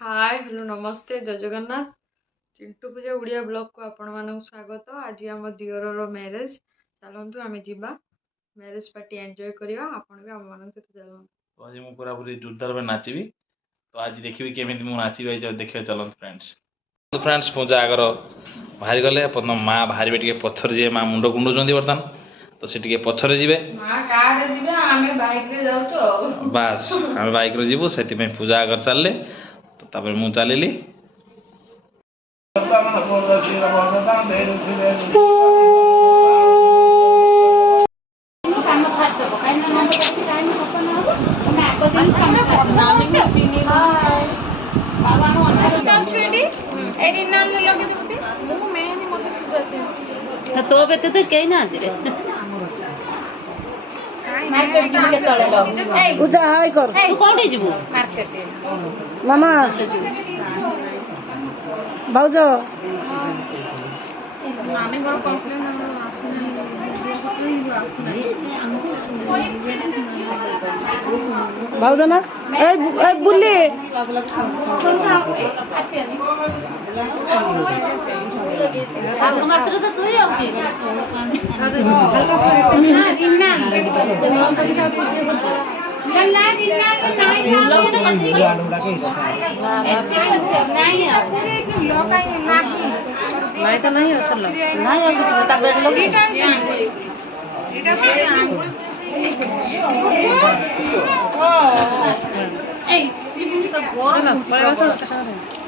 Hi hello नमस्ते जय जगन्नाथ चिंटू पूजा Odia blog को आपण मानक स्वागत। आज आम दियर मैरेज चलतु आम जीवा मैरेज पार्टी एंजॉय करिया आपण भी आम मान सहित चलतु। तो आज मु पूरा पूरी जोरदार में नाचिबी। तो आज देखिबी केमिति मु नाचिबी देखिबे चलत फ्रेंड्स। तो फ्रेंड्स पूजा आगर बाहरी गले अपन माँ बाहर टिके पथर जे माँ मुंड कुंडुचंदी बर्तमान तो से टिके पथर जिवे मां कार रे जिवे आमे बाइक रे जाउछो बस आमे बाइक रे जिवु सेति में पूजा आगर चलले तो तापर मु चलिली तो बेते तो कहीं ना रे मार्केट के तळे लो उदा हाय कर तू कोठी जिवु मार्केट मामा भाउजो नानी घर कंप्लेन भाउजो ना ए बुल्ली आग मात्र तो तू ही होती ना लल्ला दिना नहीं मैं तो नहीं असल नहीं तब लोग ए पळेगा